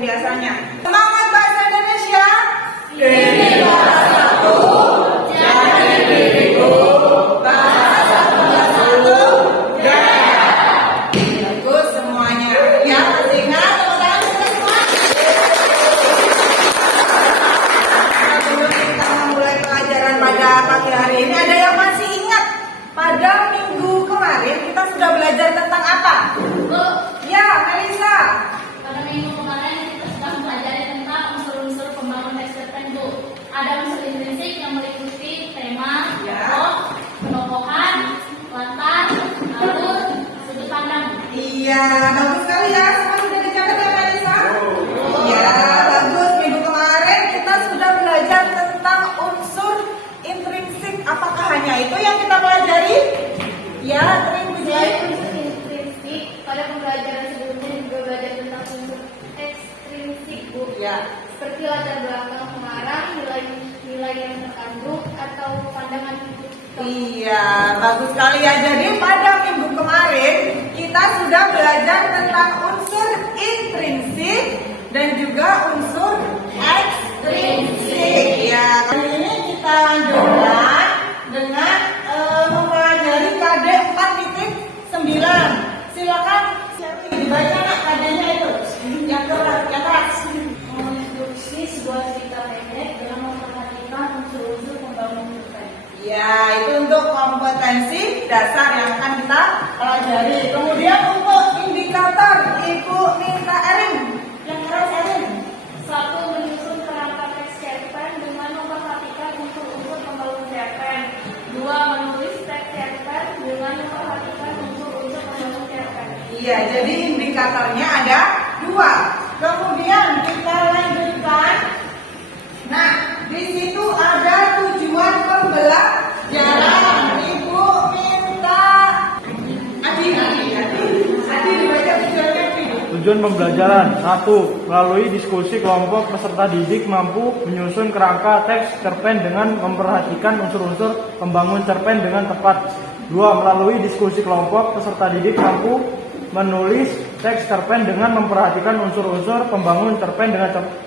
biasanya. Semangat bahasa Indonesia. Ini bahasa satu, jadi diriku. Bahasa satu, gaya. Bagus semuanya. Ya, masih ingat teman-teman semua? Sebelum kita memulai pelajaran pada pagi hari ini, ada yang masih ingat? Pada minggu kemarin kita sudah belajar tentang apa? Bu, Ya, Melisa. pada minggu kemarin kita sudah mempelajari tentang unsur-unsur pembangun teks cerpen, Bu. Ada unsur intrinsik yang meliputi tema, Ya. tokoh, penokohan, latar, alur, sudut pandang. Iya, bagus sekali ya. Semua sudah dicatat ya, Melisa? Iya, bagus. Minggu kemarin kita sudah belajar tentang unsur intrinsik. Apakah hanya itu yang kita pelajari? Ya, Selain intrinsik. unsur intrinsik, pada pembelajaran sebelumnya juga belajar tentang unsur ekstrinsik, Bu. Ya. Seperti latar belakang pengarang, nilai yang terkandung, atau pandangan hidup. Iya, bagus sekali ya. Jadi pada minggu kemarin kita sudah belajar tentang unsur intrinsik dan juga unsur ekstrinsik. Ya, kali ini kita lanjutkan dengan mempelajari KD 4.9. Silakan dibaca nak KD-nya itu. Yang keras. Menginstruksi sebuah cerita pendek dengan memperhatikan unsur-unsur pembangun cerpen. Ya, itu untuk kompetensi dasar yang akan kita pelajari. Kemudian untuk indikator, Ibu minta Erin. Yang keras Erin. 1. Menyusun kerangka teks cerpen dengan memperhatikan unsur-unsur pembangun cerpen. 2. Menulis teks cerpen dengan memperhatikan unsur-unsur pembangun cerpen. Iya, jadi indikatornya ada 2. Kemudian kita lanjutkan. Nah, di situ ada tujuan pembelajaran. Ibu minta Adi dibaca tujuannya Ibu. Tujuan pembelajaran 1. Melalui diskusi kelompok peserta didik mampu menyusun kerangka teks cerpen dengan memperhatikan unsur-unsur pembangun cerpen dengan tepat. 2. Melalui diskusi kelompok peserta didik mampu menulis teks cerpen dengan memperhatikan unsur-unsur pembangun cerpen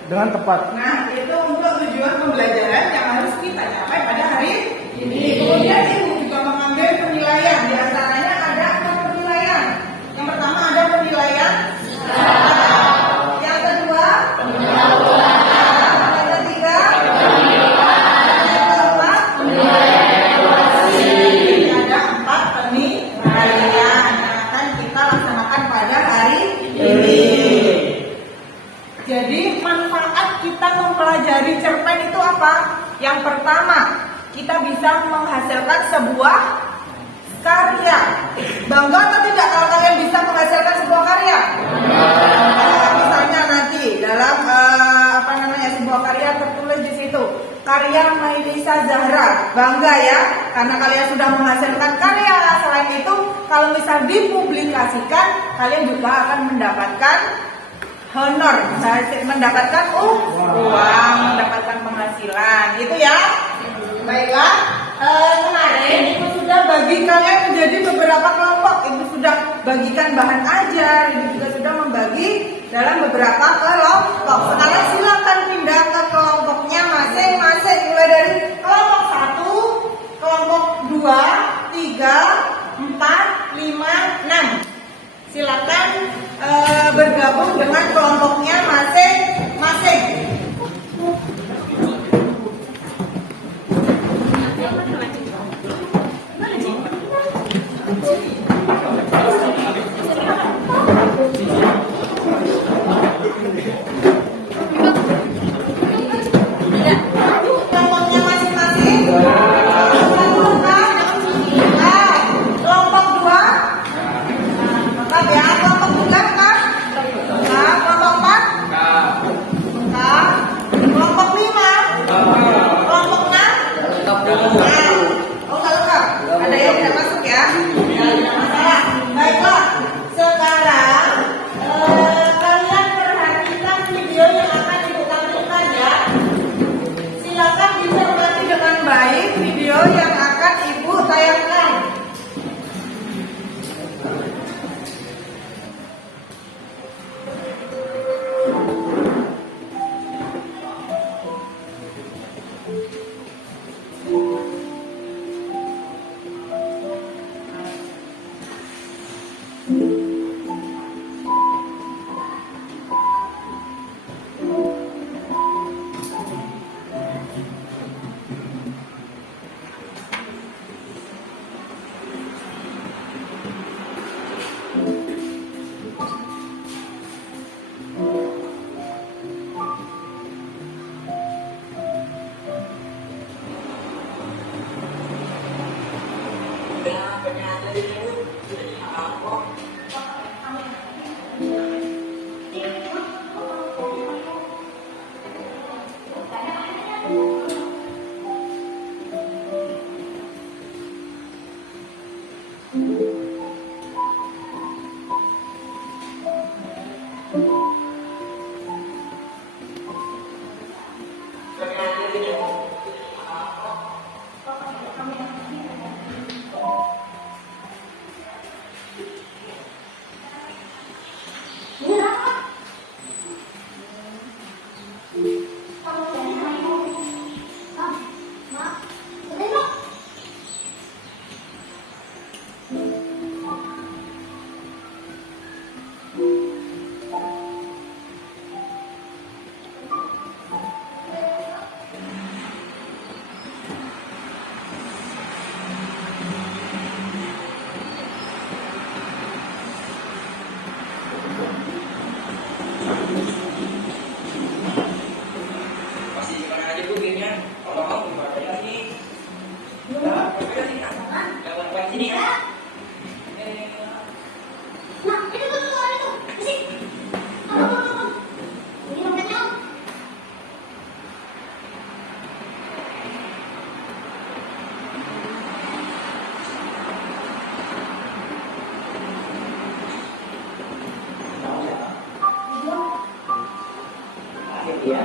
dengan tepat. Nah, itu untuk tujuan pembelajaran yang harus kita capai pada hari ini. Kemudian Ibu juga mengambil penilaian. Di antaranya ada 6 penilaian. Yang pertama ada penilaian. Yang kedua, yang ketiga, yang keempat, ini ada 4 penilaian yang akan kita laksanakan pada hari ini. Jadi manfaat kita mempelajari cerpen itu apa? Yang pertama, kita bisa menghasilkan sebuah karya. Bangga atau tidak kalau kalian bisa menghasilkan sebuah karya? Misalnya nanti dalam sebuah karya tertulis di situ karya Melisa Zahra. Bangga ya, karena kalian sudah menghasilkan karya. Selain itu, kalau misal dipublikasikan, kalian juga akan mendapatkan honor, mendapatkan uang, mendapatkan penghasilan, gitu ya. Baiklah, kemarin Ibu sudah bagi kalian menjadi beberapa kelompok. Ibu sudah bagikan bahan ajar, Ibu juga sudah membagi dalam beberapa kelompok. Sekarang silakan pindah ke kelompoknya masing-masing. Mulai dari kelompok 1, kelompok 2, 3, 4, 5, 6. Silakan bergabung dengan kelompoknya masing-masing. Kelompoknya masing-masing. Kelompok 2. Lengkap ya, kelompok 3 kan? Kelompok 4? Lengkap. Masih gimana aja bu gamenya? Kalau mau dibaca sini. Nah, baca sini. Jangan baca sini ya. Nah, itu tuh itu. Sini. Ini dompetnya. Ya.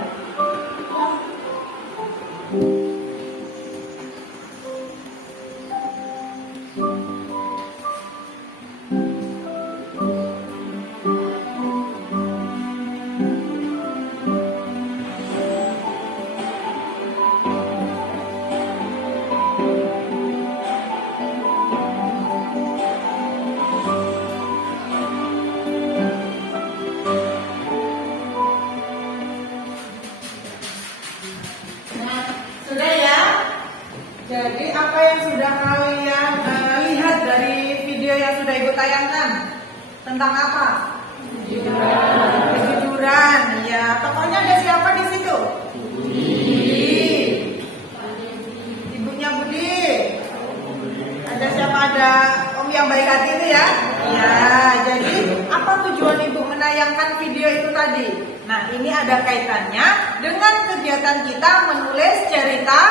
Nah, sudah ya. Jadi apa yang sudah kalian lihat dari video yang sudah ibu tayangkan tentang apa? Kejujuran. Ya, tokohnya ada siapa di situ? Budi. Ibunya Budi. Ada siapa? Ada Om yang baik hati itu ya? Ya. Jadi apa tujuan ibu menayangkan video itu tadi? Nah, ini ada kaitannya dengan kegiatan kita menulis cerita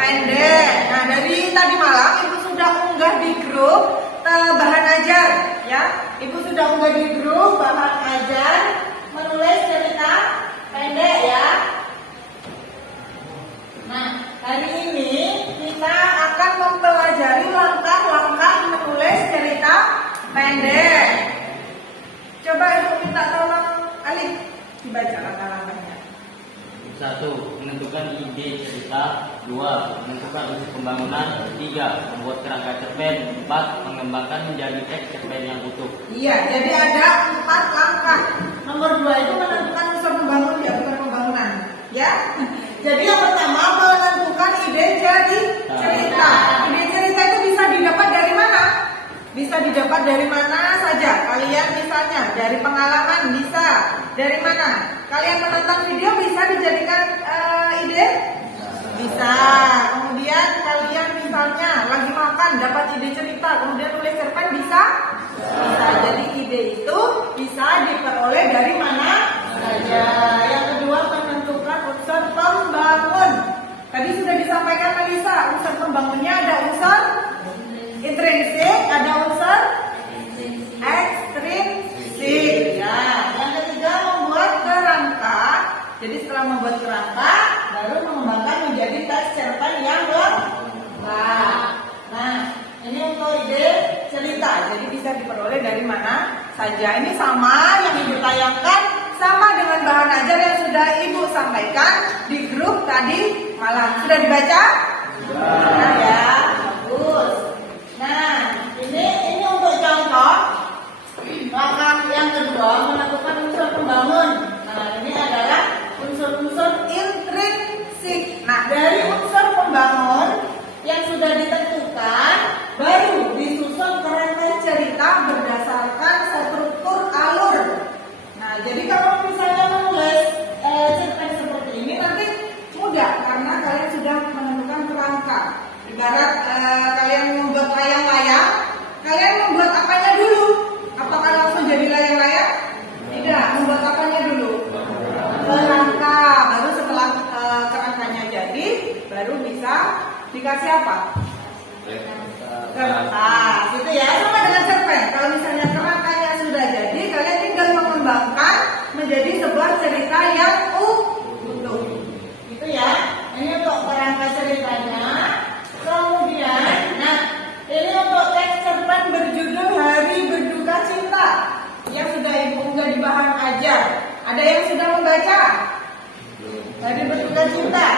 pendek. Nah, dari tadi malam ibu sudah unggah di grup bahan ajar, ya. Ibu sudah unggah di grup bahan ajar menulis cerita pendek, ya. Nah, hari ini kita akan mempelajari langkah-langkah menulis cerita pendek. Coba ibu minta tolong Alif dibaca langkah-langkahnya. 1. Menentukan ide cerita. 2. Menentukan unsur pembangunan. 3. Membuat kerangka cerpen. 4. Mengembangkan menjadi teks cerpen yang utuh. Iya, jadi ada 4 langkah. Nomor 2 itu menentukan unsur pembangun, ya, bukan pembangunan. Ya. Jadi yang pertama menentukan ide jadi cerita. Ide cerita itu bisa didapat dari mana? Bisa didapat dari mana saja. Kalian misalnya dari pengalaman bisa. Dari mana? Kalian menonton video bisa dijadikan ide? Bisa. Kemudian kalian misalnya lagi makan dapat ide cerita, kemudian tulis cerpen bisa? Bisa. Jadi ide itu bisa diperoleh dari mana saja. Yang kedua menentukan unsur pembangun. Tadi sudah disampaikan Melisa, unsur pembangunnya ada unsur intrinsik, ada unsur ekstrinsik. Ya. Yang ketiga membuat kerangka. Jadi setelah membuat kerangka, baru mengembangkan menjadi teks cerpen yang lengkap. Nah, ini untuk ide cerita. Jadi bisa diperoleh dari mana saja. Ini sama yang ibu tayangkan, sama dengan bahan ajar yang sudah ibu sampaikan di grup tadi malam. Sudah dibaca? Nah, ya, bagus. Nah, ini untuk contoh. Langkah yang kedua menentukan unsur pembangun. Nah, ini adalah unsur-unsur intrinsik. Nah, dari unsur pembangun yang sudah ditentukan, baru disusun kerangka cerita berdasarkan struktur alur. Nah, jadi kalau misalnya menulis cerpen seperti ini nanti mudah karena kalian sudah menentukan kerangka. Ibarat kalian membuat layang-layang, kalian membuat apanya dulu? Apakah langsung jadi layang-layang? Tidak, membuat apanya dulu? Kerangka. Baru setelah kerangkanya jadi, baru bisa dikasih apa? Kertas. Itu ya, sama dengan cerpen. Kalau misalnya kerangkanya sudah jadi, kalian tinggal mengembangkan yang utuh. Itu ya. Ini untuk kerangka ceritanya. Kemudian, nah ini untuk teks cerpen berjudul Hari Berduka Cinta yang sudah ibu unggah di bahan ajar. Ada yang sudah membaca? Hari Berduka Cinta.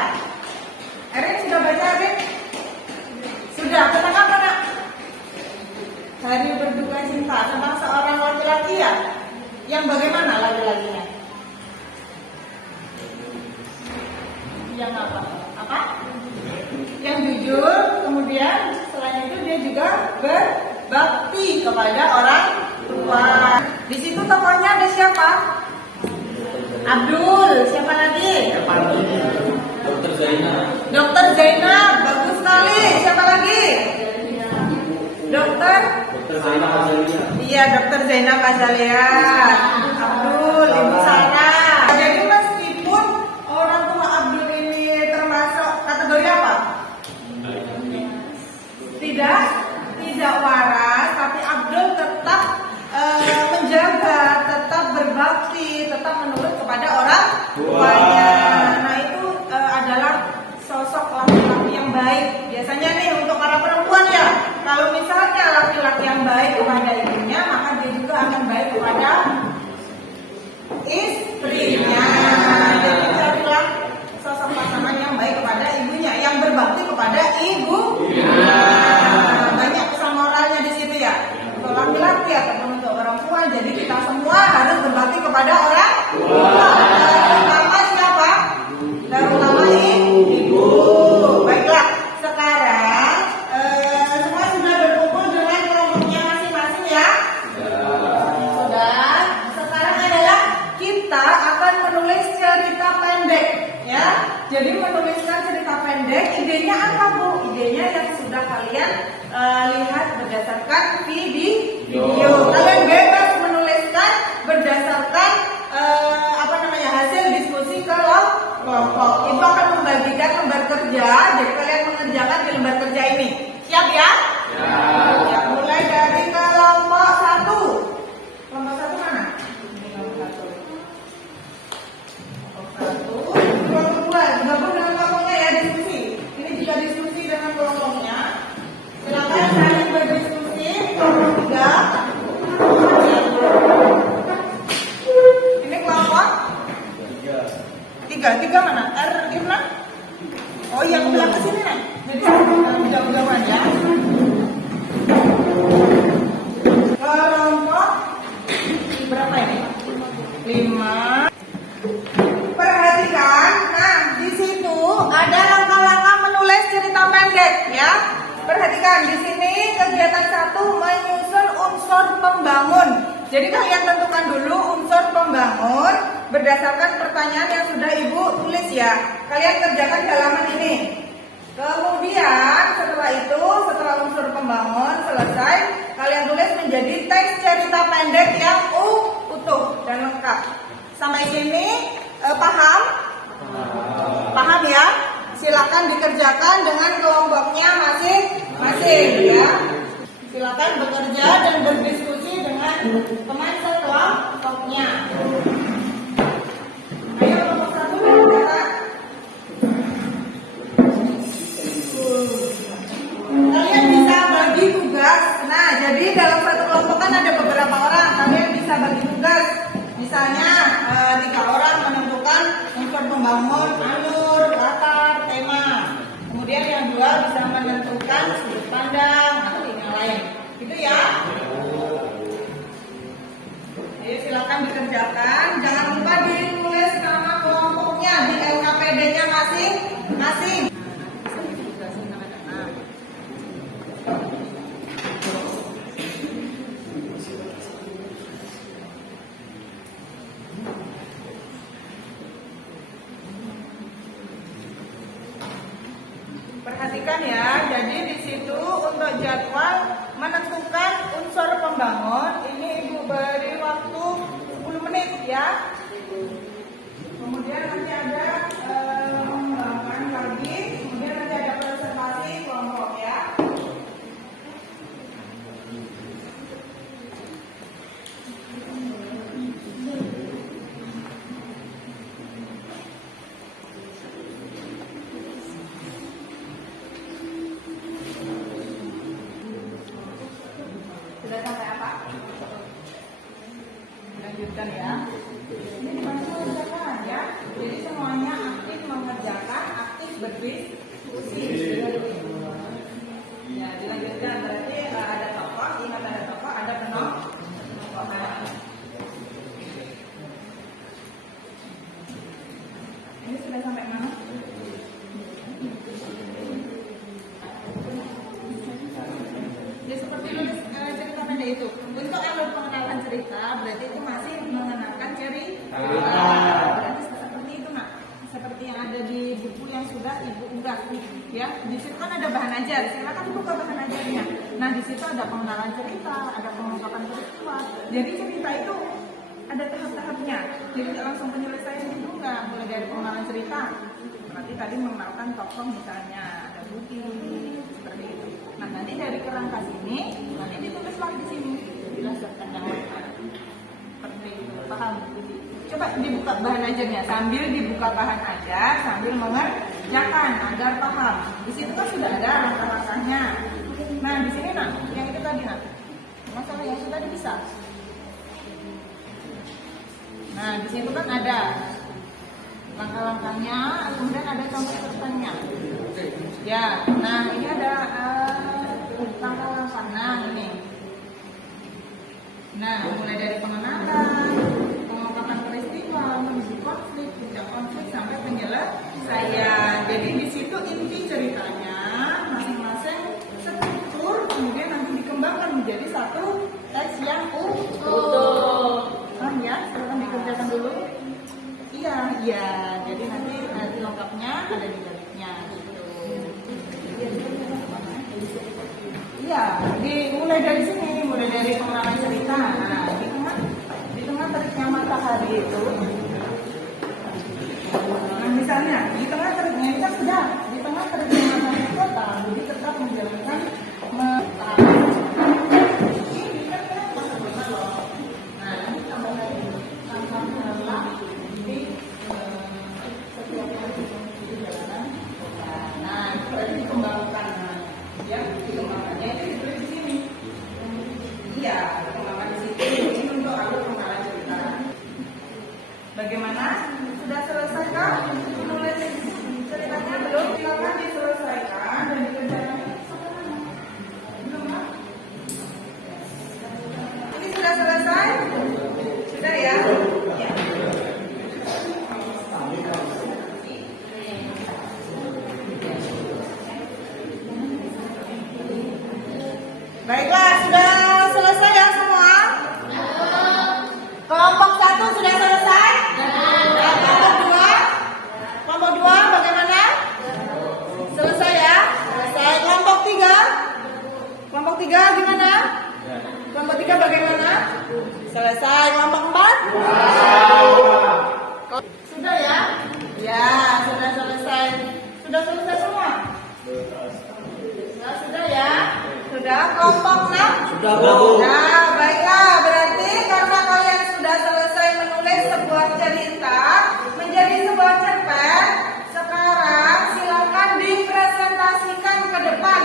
Erin sudah baca, Erin? Sudah. Tentang apa, Nak? Hari Berduka Cinta tentang seorang laki-laki ya? Yang bagaimana laki-lakinya? Yang apa? Apa? Yang jujur, kemudian selain itu dia juga berbakti kepada orang tua. Di situ tokohnya ada siapa? Abdul. Siapa lagi? Dokter Zainab. Dokter Zainab, bagus sekali. Siapa lagi? Dokter Zainab Azalia. Iya, Dokter Zainab Azalia. Abdul, Ibu Sarah. Jadi meskipun orang tua Abdul ini termasuk kategori apa? Tidak waras, tapi Abdul tetap menjaga, tetap berbakti, tetap menurut kepada orang tuanya. Nah itu adalah sosok laki-laki yang baik. Biasanya nih untuk para perempuan ya, kalau misalnya laki-laki yang baik kepada ibunya, maka dia juga akan baik kepada istrinya. Jadi carilah sosok pasangan yang baik kepada ibunya, yang berbakti kepada ibu. Banyak pesan moralnya di situ ya. Untuk laki-laki ataupun untuk orang tua, jadi kita semua harus berbakti kepada orang tua. Terutama siapa? Terutama ibu. Baiklah, sekarang semua sudah berkumpul dengan kelompoknya masing-masing ya. Sudah. Sekarang adalah kita akan menulis cerita pendek ya. Jadi menuliskan cerita pendek, idenya apa Bu? Idenya yang sudah kalian lihat berdasarkan video. Kalian bebas menuliskan berdasarkan hasil diskusi kelompok. Ibu akan membagikan lembar kerja, jadi kalian mengerjakan di lembar kerja ini. Siap ya? Ya. Mulai dari kelompok 1. Kelompok 1 mana? Kelompok 1. Kelompok 2 gabung dengan kelompoknya ya, diskusi. Ini juga diskusi dengan kelompoknya. Silakan saling berdiskusi. Kelompok 3. Ini kelompok 3 mana? Irna? Oh yang belah ke sini nah. Jadi jauh-jauhan ya. Kelompok berapa ini? 5. Perhatikan, nah di situ ada langkah-langkah menulis cerita pendek ya. Perhatikan di sini kegiatan 1 menyusun unsur pembangun. Jadi kalian tentukan dulu unsur pembangun berdasarkan pertanyaan yang sudah Ibu tulis ya. Kalian kerjakan di halaman ini. Kemudian setelah unsur pembangun selesai, kalian tulis menjadi teks cerita pendek yang utuh dan lengkap. Sampai sini paham? Paham ya? Silakan dikerjakan dengan kelompoknya masing-masing ya. Silakan bekerja dan berdiskusi dengan teman sekelompoknya. Ayo kelompok 1 kerjakan. Kalian bisa bagi tugas. Nah, jadi dalam satu kelompok kan ada beberapa orang. Kalian bisa bagi tugas. Misalnya 3 orang menentukan unsur pembangun, alur, latar, tema. Kemudian yang 2 bisa menentukan sudut pandang atau yang lain. Gitu ya. Ayo silakan dikerjakan. Jangan lupa ditulis nama kelompoknya di LKPD-nya masing-masing. Perhatikan ya, jadi di situ untuk jadwal menentukan unsur pembangun, ini Ibu beri waktu 10 menit ya. Kemudian nanti ada pengembangan lagi, kemudian nanti ada presentasi kelompok ya. dilanjutkan ya. Ini dibantu mengerjakan ya. Jadi semuanya aktif mengerjakan, aktif berdiskusi. Ya, dilanjutkan berarti ada tokoh, ingat ada tokoh, ada penokohan. Ini sudah sampai mana? Ya seperti nulis cerita pendek itu. Untuk alur pengenalan cerita berarti itu masih mengenalkan cerita. Berarti seperti itu nak. Seperti yang ada di buku yang sudah ibu unggah. Ya, di situ kan ada bahan ajar. Silakan buka bahan ajarnya. Nah di situ ada pengenalan cerita, ada pengungkapan peristiwa. Jadi cerita itu ada tahap-tahapnya. Jadi tidak langsung penyelesaian itu enggak. Mulai dari pengenalan cerita. Nanti tadi mengenalkan tokoh misalnya ada Budi seperti itu. Nah nanti dari kerangka sini nanti ditulis lagi di sini dijelaskan yang mana. Seperti itu, paham? Coba dibuka bahan ajarnya sambil dibuka bahan ajar sambil mengerjakan agar paham. Di situ kan sudah ada langkah-langkahnya. Nah di sini nak yang itu tadi nak masalah yang sudah bisa. Nah di situ kan ada langkah-langkahnya, kemudian ada contoh ceritanya. Ya, nah ini ada langkah-langkah. Nah ini. Nah mulai dari pengenalan, pengungkapan peristiwa, mengisi konflik, puncak konflik sampai penyelesaian. Jadi di situ inti ceritanya masing-masing struktur, kemudian nanti dikembangkan menjadi satu teks yang utuh. Paham ya? Silakan dikerjakan dulu. Iya. Jadi nanti lengkapnya ada di baliknya gitu. Iya, mulai dari sini, mulai dari pengenalan cerita. Nah, di tengah teriknya matahari itu. Nah, misalnya di tengah teriknya itu sudah di tengah teriknya matahari kota, jadi tetap menjalankan bagaimana? Sudah selesai kah? Menulis ceritanya belum? Silakan diselesaikan dan dikerjakan. Belum kan? Ini sudah selesai? Sudah ya? Ya. Baiklah, sudah selesai ya semua? Kelompok 1 sudah selesai? Kelompok 2 bagaimana? Selesai ya? Selesai. Kelompok 3? Kelompok 3 gimana? Kelompok 3 bagaimana? Selesai. Kelompok 4? Sudah ya? Ya, sudah selesai. Sudah selesai semua? Sudah ya? Sudah. Kelompok 6? Sudah, Bu. Nah, baiklah. Berarti karena kalian sudah selesai menulis sebuah cerita menjadi sebuah cerpen, sekarang silakan dipresentasikan ke depan,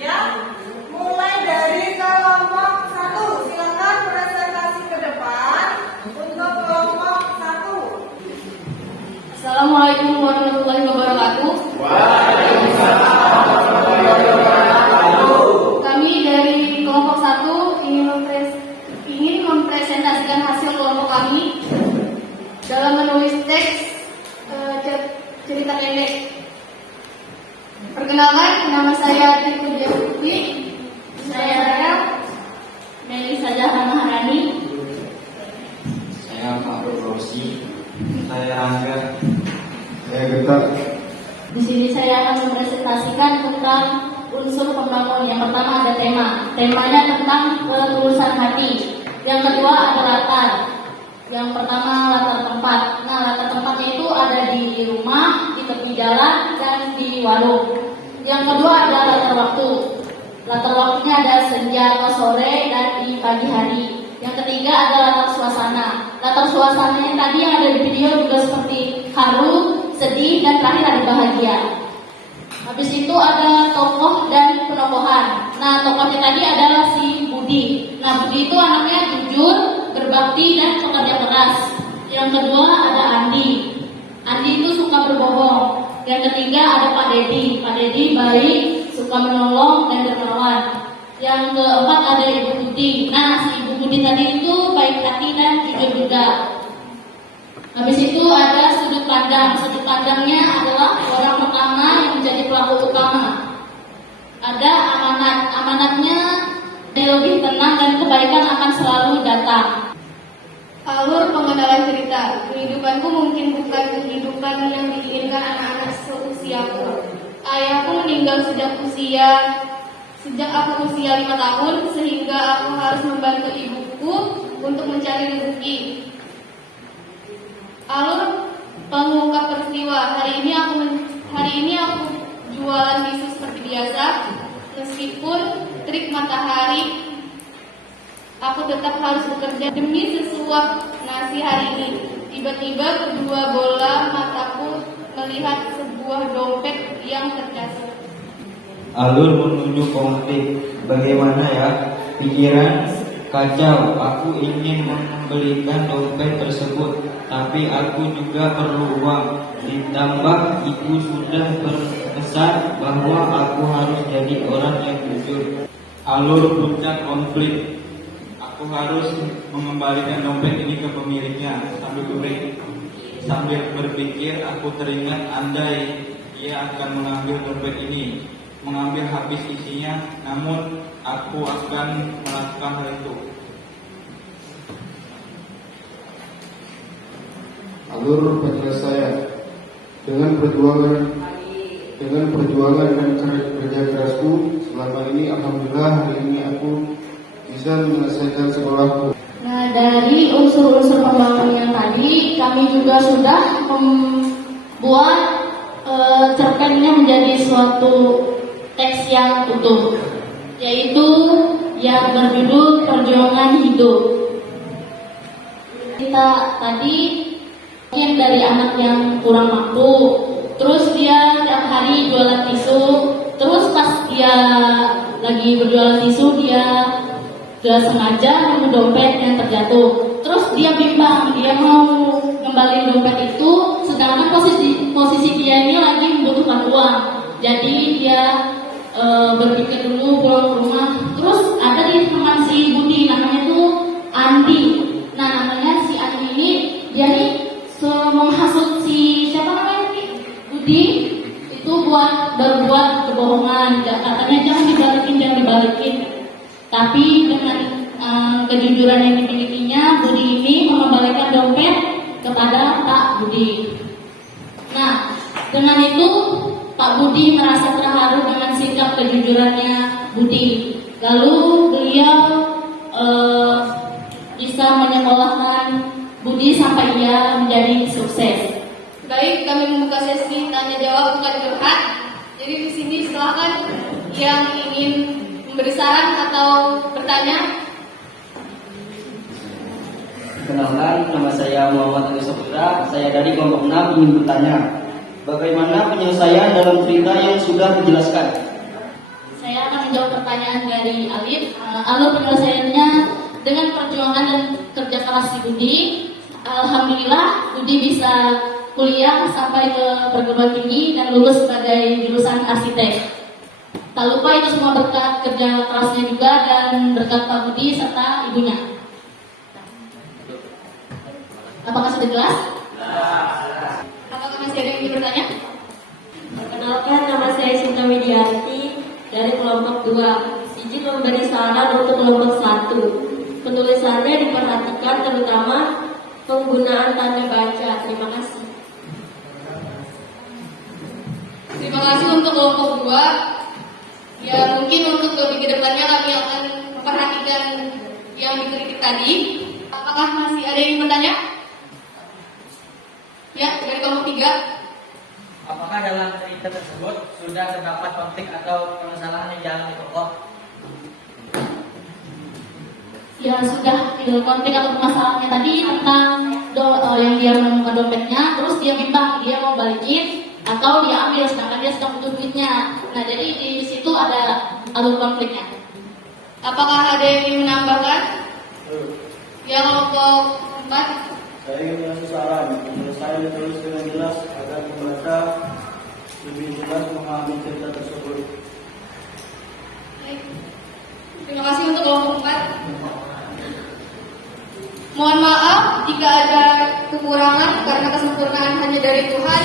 ya. Mulai dari kelompok 1, silakan presentasi ke depan untuk kelompok 1. Assalamualaikum warahmatullahi wabarakatuh. Kami dari kelompok 1 ingin mempresentasikan hasil kelompok kami dalam menulis teks cerita pendek. Perkenalkan, nama saya Tiku Jepwi. Saya Melisa Zahra Maharani. Saya Fahrul Rosi. Saya Rangga. Saya Getar. Di sini saya akan mempresentasikan tentang unsur pembangun. Yang pertama ada tema. Temanya tentang ketulusan hati. Yang kedua ada latar. Yang pertama latar tempat. Nah, latar tempatnya itu ada di rumah, di tepi jalan, dan di warung. Yang kedua ada latar waktu. Latar waktunya ada senja atau sore dan di pagi hari. Yang ketiga ada latar suasana. Latar suasananya tadi yang ada di video juga seperti haru, sedih, dan terakhir ada bahagia. Habis itu ada tokoh dan penokohan. Nah, tokohnya tadi adalah si Budi. Nah, Budi itu anaknya jujur, berbakti, dan pekerja Yang kedua ada Andi. Andi itu suka berbohong. Yang ketiga ada Pak Dedi. Pak Dedi baik, suka menolong dan dermawan. Yang keempat ada Ibu Budi. Nah, si Ibu Budi tadi itu baik hati dan jujur juga. Habis itu ada sudut pandang. Sudut pandangnya adalah orang pertama yang menjadi pelaku utama. Ada amanat. Amanatnya dia lebih tenang dan kebaikan akan selalu datang. Alur pengenalan cerita. Kehidupanku mungkin bukan kehidupan yang diinginkan anak-anak seusiaku. Ayahku meninggal sejak aku usia 5 tahun, sehingga aku harus membantu ibuku untuk mencari rezeki. Alur pengungkap peristiwa. Hari ini aku jualan tisu seperti biasa, meskipun terik matahari. Aku tetap harus bekerja demi sesuap nasi hari ini. Tiba-tiba kedua bola mataku melihat sebuah dompet yang tercasut. Alur menuju konflik. Bagaimana ya? Pikiran kacau. Aku ingin membelikan dompet tersebut, tapi aku juga perlu uang. Ditambah ibu sudah berpesan bahwa aku harus jadi orang yang jujur. Alur puncak konflik. Aku harus mengembalikan dompet ini ke pemiliknya. Sambil berpikir, aku teringat andai ia akan mengambil dompet ini, mengambil habis isinya, namun aku akan melakukan hal itu. Alur penyelesaian. Dengan perjuangan dan kerja kerasku selama ini, alhamdulillah hari ini aku bisa menyelesaikan sekolahku. Nah, dari unsur-unsur pembangunan tadi, kami juga sudah membuat cerpennya menjadi suatu teks yang utuh, yaitu yang berjudul Perjuangan Hidup. Kita tadi mungkin dari anak yang kurang mampu, terus dia tiap hari jualan tisu, terus pas dia lagi berjualan tisu dia sengaja nemu dompet yang terjatuh. Terus dia bimbang, dia mau ngembaliin dompet itu, sedangkan posisi dia ini lagi membutuhkan uang. Jadi dia berpikir dulu pulang ke rumah. Terus ada di teman si Budi, namanya tuh Andi. Nah, namanya si Andi ini dia nih menghasut si siapa namanya nih? Budi itu berbuat kebohongan. Katanya jangan dibalikin. Tapi dengan kejujuran yang dimilikinya, Budi ini mengembalikan dompet kepada Pak Budi. Nah, dengan itu Pak Budi merasa terharu dengan sikap kejujurannya Budi. Lalu beliau bisa menyekolahkan Budi sampai ia menjadi sukses. Baik, kami membuka sesi tanya jawab bukan curhat. Jadi di sini silakan yang ingin memberi saran atau bertanya. Kenalkan, nama saya Muhammad Ali Saputra. Saya dari kelompok 6 ingin bertanya, bagaimana penyelesaian dalam cerita yang sudah dijelaskan? Saya akan menjawab pertanyaan dari Alif. Alur penyelesaiannya dengan perjuangan dan kerja keras si Budi. Alhamdulillah Budi bisa kuliah sampai ke perguruan tinggi dan lulus sebagai jurusan arsitek. Tak lupa itu semua berkat kerja kerasnya juga dan berkat Pak Budi serta ibunya. Apakah sudah jelas? Apakah masih ada yang ingin bertanya? Perkenalkan, nama saya Sinta Widiarti dari kelompok 2. Izin memberi saran untuk kelompok 1. Penulisannya diperhatikan terutama penggunaan tanda baca. Terima kasih. Terima kasih untuk kelompok 2. Ya, mungkin untuk lebih ke depannya kami akan memperhatikan yang dikritik tadi. Apakah masih ada yang bertanya? Ya, dari kelompok 3. Apakah dalam cerita tersebut sudah terdapat konflik atau permasalahan yang dialami tokoh? Ya, sudah konflik atau permasalahannya tadi tentang yang dia menemukan dompetnya, terus dia bimbang dia mau balikin atau dia ambil sedangkan dia sedang butuh duitnya. Nah, jadi di situ ada alur konfliknya. Apakah ada yang ingin menambahkan? Ya, kelompok 4. Saya ingin mengasih saran, menurut saya ditulis dengan jelas agar pembaca lebih jelas memahami cerita tersebut. Baik. Terima kasih untuk kelompok 4. Mohon maaf jika ada kekurangan karena kesempurnaan hanya dari Tuhan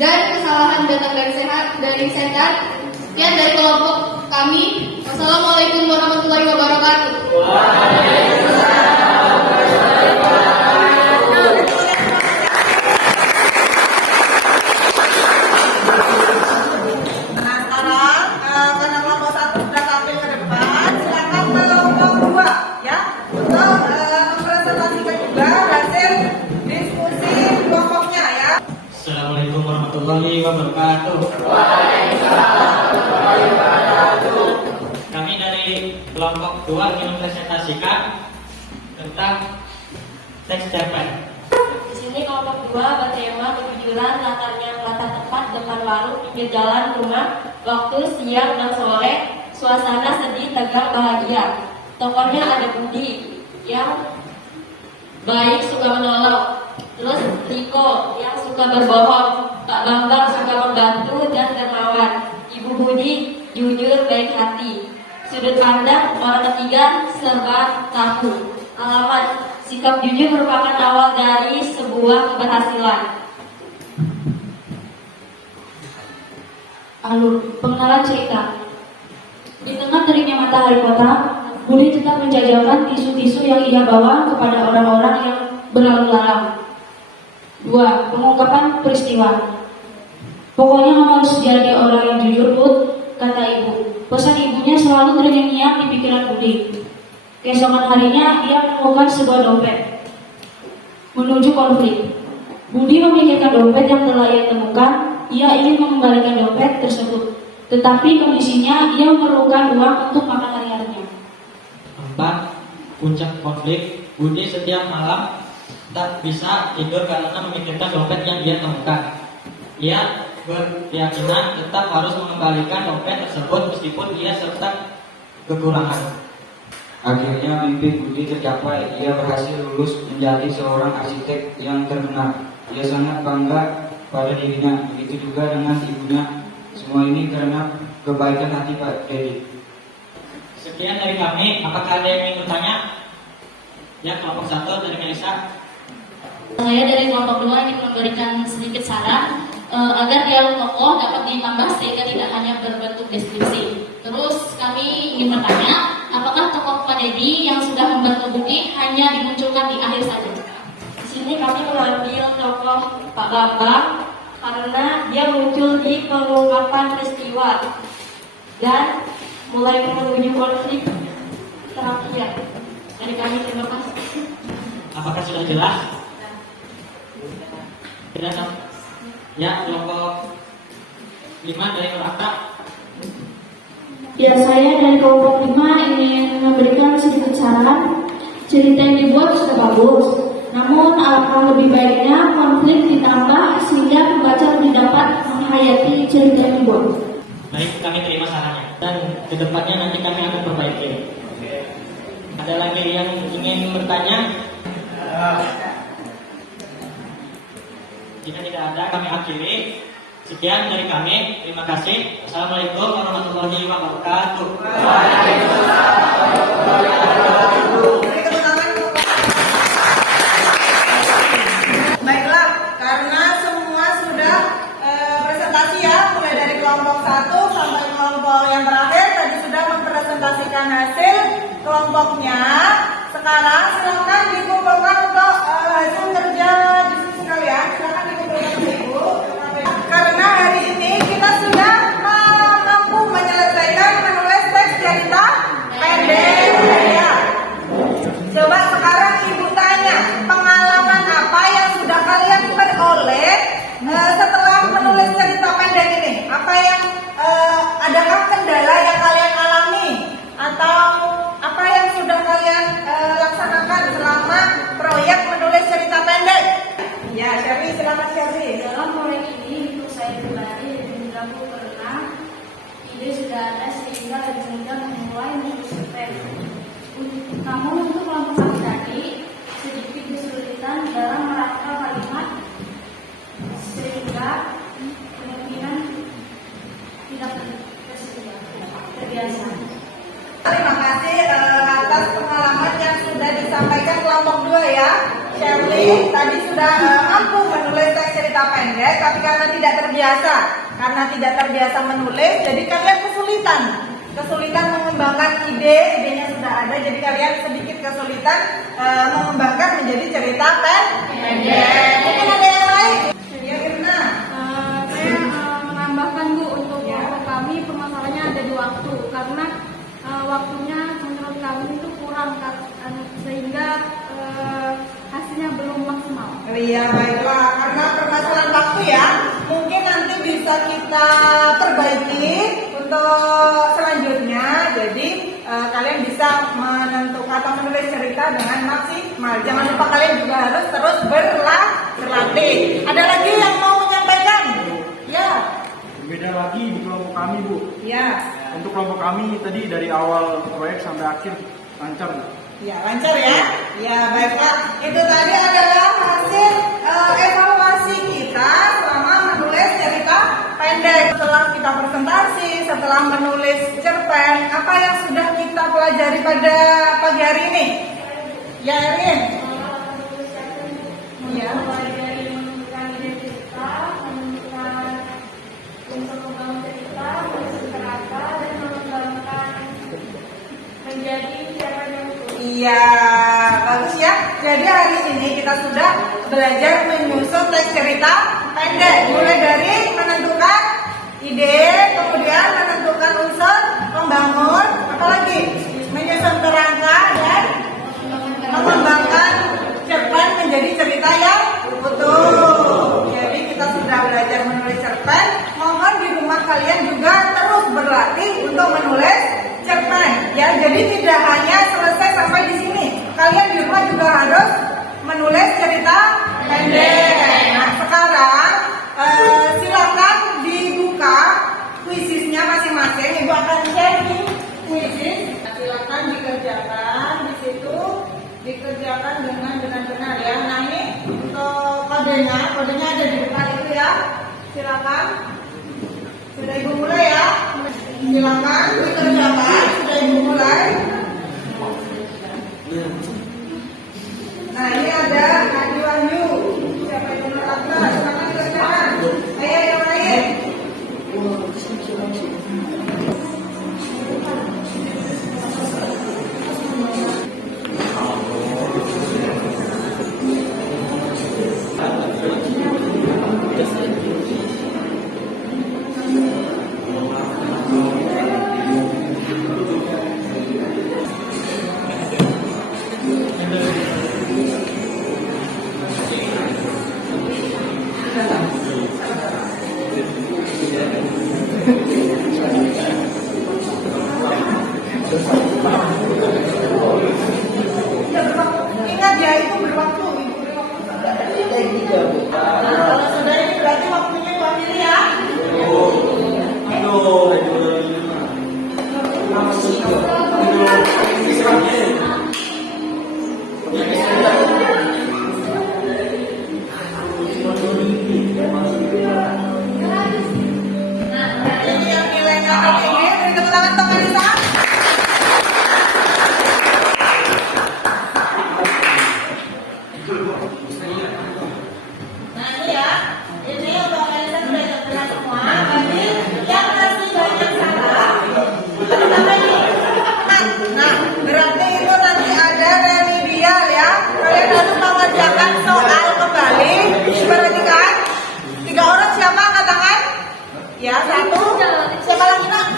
dan kesalahan datang dari setan. Sekian dari kelompok kami. Wassalamualaikum warahmatullahi wabarakatuh. Nah sekarang karena kelompok 1 sudah tampil ke depan, silakan kelompok 2 ya untuk mempresentasikan juga hasil diskusi kelompoknya ya. Assalamualaikum warahmatullahi wabarakatuh. Kami dari kelompok 2 ingin mempresentasikan tentang teks cerpen. Di sini kelompok 2 bertema kejujuran, latarnya latar tepat depan warung pinggir jalan rumah, waktu siang dan sore, suasana sedih, tegang, bahagia. Tokohnya ada Budi yang baik, suka menolong. Terus Riko yang suka berbohong, Pak Bambang suka membantu dan dermawan, Ibu Budi jujur baik hati. Sudut pandang orang ketiga serba tahu. Alamat sikap jujur merupakan awal dari sebuah keberhasilan. Alur pengenalan cerita. Di tengah teriknya matahari kota, Budi tetap menjajakan tisu-tisu yang ia bawa kepada orang-orang yang berlalu lalang. 2. Pengungkapan peristiwa. Pokoknya kamu harus jadi orang yang jujur, Bud, kata ibu. Pesan ibunya selalu terngiang-ngiang di pikiran Budi. Keesokan harinya ia menemukan sebuah dompet. Menuju konflik, Budi memikirkan dompet yang telah ia temukan. Ia ingin mengembalikan dompet tersebut, tetapi kondisinya ia memerlukan uang untuk makan hari-harinya. 4. Puncak konflik. Budi setiap malam tak bisa tidur karena memikirkan dompet yang dia temukan. Ia berkeyakinan tetap harus mengembalikan dompet tersebut meskipun ia serta kekurangan. Akhirnya mimpi Budi tercapai. Ia berhasil lulus menjadi seorang arsitek yang terkenal. Ia sangat bangga pada dirinya. Begitu juga dengan ibunya. Semua ini karena kebaikan hati Pak Dedi. Sekian dari kami. Apakah ada yang ingin bertanya? Ya, kelompok 1 dari Melisa. Saya dari kelompok 2 ingin memberikan sedikit saran agar dialog tokoh dapat ditambah sehingga tidak hanya berbentuk deskripsi. Terus kami ingin bertanya, apakah tokoh Pak Dedi yang sudah membantu Budi hanya dimunculkan di akhir saja? Di sini kami mengambil tokoh Pak Bambang karena dia muncul di pengungkapan peristiwa dan mulai menuju konflik terakhir. Dari kami terima kasih. Apakah sudah jelas? Tidak. Ya, kelompok 5 dari Nuraka. Ya, saya dari kelompok 5 ingin memberikan sedikit saran. Cerita yang dibuat sudah bagus, namun alangkah lebih baiknya konflik ditambah sehingga pembaca lebih dapat menghayati cerita yang dibuat. Baik, kami terima sarannya dan kedepannya nanti kami akan perbaiki. Ada lagi yang ingin bertanya? Jika tidak ada, kami akhiri. Sekian dari kami. Terima kasih. Assalamualaikum warahmatullahi wabarakatuh. Baiklah, karena semua sudah presentasi ya, mulai dari kelompok 1 sampai kelompok yang terakhir tadi sudah mempresentasikan hasil kelompoknya. Sekarang silakan dikumpulkan untuk hasil kerja diskusi kalian. Silakan dikumpulkan ke Ibu. Karena hari ini kita sudah mampu menyelesaikan menulis teks cerita pendek. Ya. Coba sekarang Ibu tanya, pengalaman apa yang sudah kalian peroleh setelah menulis cerita pendek ini? Apa yang adakah kendala yang kalian alami atau apa yang sudah kalian laksanakan selama proyek menulis cerita pendek? Ya, Sherry, silakan Sherry. Dalam proyek ini untuk saya pribadi menggabung karena ide sudah ada sehingga lebih mudah memulai menulis cerpen. Namun untuk kelompok kelompok 2 ya. Shirley tadi sudah mampu menulis teks cerita pendek, tapi karena tidak terbiasa menulis, jadi kalian kesulitan mengembangkan idenya sudah ada, jadi kalian sedikit kesulitan mengembangkan menjadi cerita pendek. Mungkin ada yang lain? Ya, Irna. Saya menambahkan Bu, untuk kelompok kami permasalahannya ada di waktu, karena waktunya menurut kami itu kurang, sehingga hasilnya belum maksimal. Iya, baiklah, karena permasalahan waktu ya, mungkin nanti bisa kita perbaiki untuk selanjutnya. Jadi kalian bisa menentukan atau menulis cerita dengan maksimal. Jangan lupa kalian juga harus terus berlatih. Ada lagi yang mau menyampaikan? Ya. Beda lagi di kelompok kami, Bu. Ya. Untuk kelompok kami tadi dari awal proyek sampai akhir lancar, Bu. Ya, lancar ya. Ya, baiklah. Itu tadi adalah hasil evaluasi kita selama menulis cerita pendek. Setelah kita presentasi, setelah menulis cerpen, apa yang sudah kita pelajari pada pagi hari ini? Ya, Erin. Ya. Mulai dari menentukan ide cerita, menentukan unsur pembangun cerita, menyusun kata, dan mengembangkan menjadi cerpen yang utuh. Iya, bagus ya. Jadi hari ini kita sudah belajar menyusun teks cerita pendek. Mulai dari menentukan ide, kemudian menentukan unsur pembangun, apalagi menyusun kerangka dan mengembangkan cerpen menjadi cerita yang utuh. Jadi kita sudah belajar menulis cerpen. Mohon di rumah kalian juga terus berlatih untuk menulis cerpen. Ya, jadi tidak hanya selesai sampai di sini. Kalian di rumah juga harus menulis cerita pendek. Nah, sekarang silakan dibuka kuisisnya masing-masing. Ibu akan sharing kuisis. Silakan dikerjakan di situ, dikerjakan dengan benar-benar ya. Nah, ini untuk kodenya ada di depan itu ya. Silakan. Sudah Ibu mulai ya. Silakan dikerjakan. Sudah Ibu mulai. Nah, ini ada Adi Wahyu. Siapa yang menolaknya? Silakan dikerjakan. Ayo yang lain. Ingat ya, itu berwaktu. Kalau sudah ini berarti waktunya Ibu ambil ya. Ini yang nilainya tertinggi, beri tepuk tangan untuk Marisa. Nah, ini ya, ini untuk Marisa sudah terkena semua. Bagi yang masih banyak salah, tambah ini. Nah, berarti itu nanti ada remedial ya. Kalian harus mengerjakan soal kembali. Perhatikan, 3 orang siapa angkat tangan? Ya, 1. Siapa lagi nak?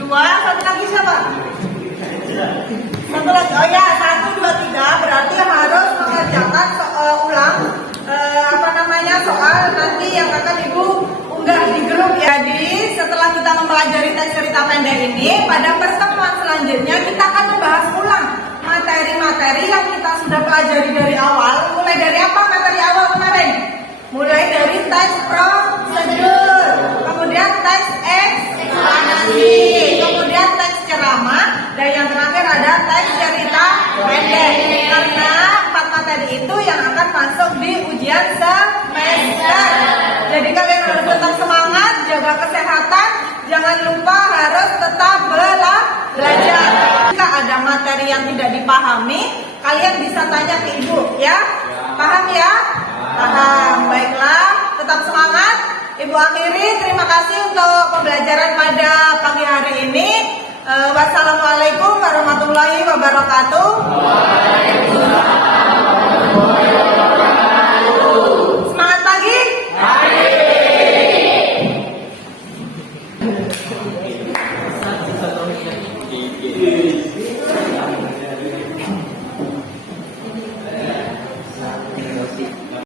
2. 1 lagi siapa? 1 lagi. Oh ya, 1, 2, 3. Berarti harus mengerjakan ulang soal nanti yang akan Ibu unggah di grup ya. Jadi setelah kita mempelajari teks cerita pendek ini, pada pertemuan selanjutnya kita akan membahas ulang materi-materi yang kita sudah pelajari dari awal. Mulai dari apa materi awal kemarin? Mulai dari teks prosedur, kemudian teks eksplanasi, kemudian teks ceramah, dan yang terakhir ada teks cerita pendek. Karena 4 materi itu yang akan masuk di ujian semester. Jadi kalian harus tetap semangat, jaga kesehatan, jangan lupa harus tetap belajar. Jika ada materi yang tidak dipahami, kalian bisa tanya ke ibu ya. Paham ya? Paham. Baiklah, tetap semangat. Ibu akhiri, terima kasih untuk pembelajaran pada pagi hari ini. Wassalamualaikum warahmatullahi wabarakatuh. Semangat pagi. Iya.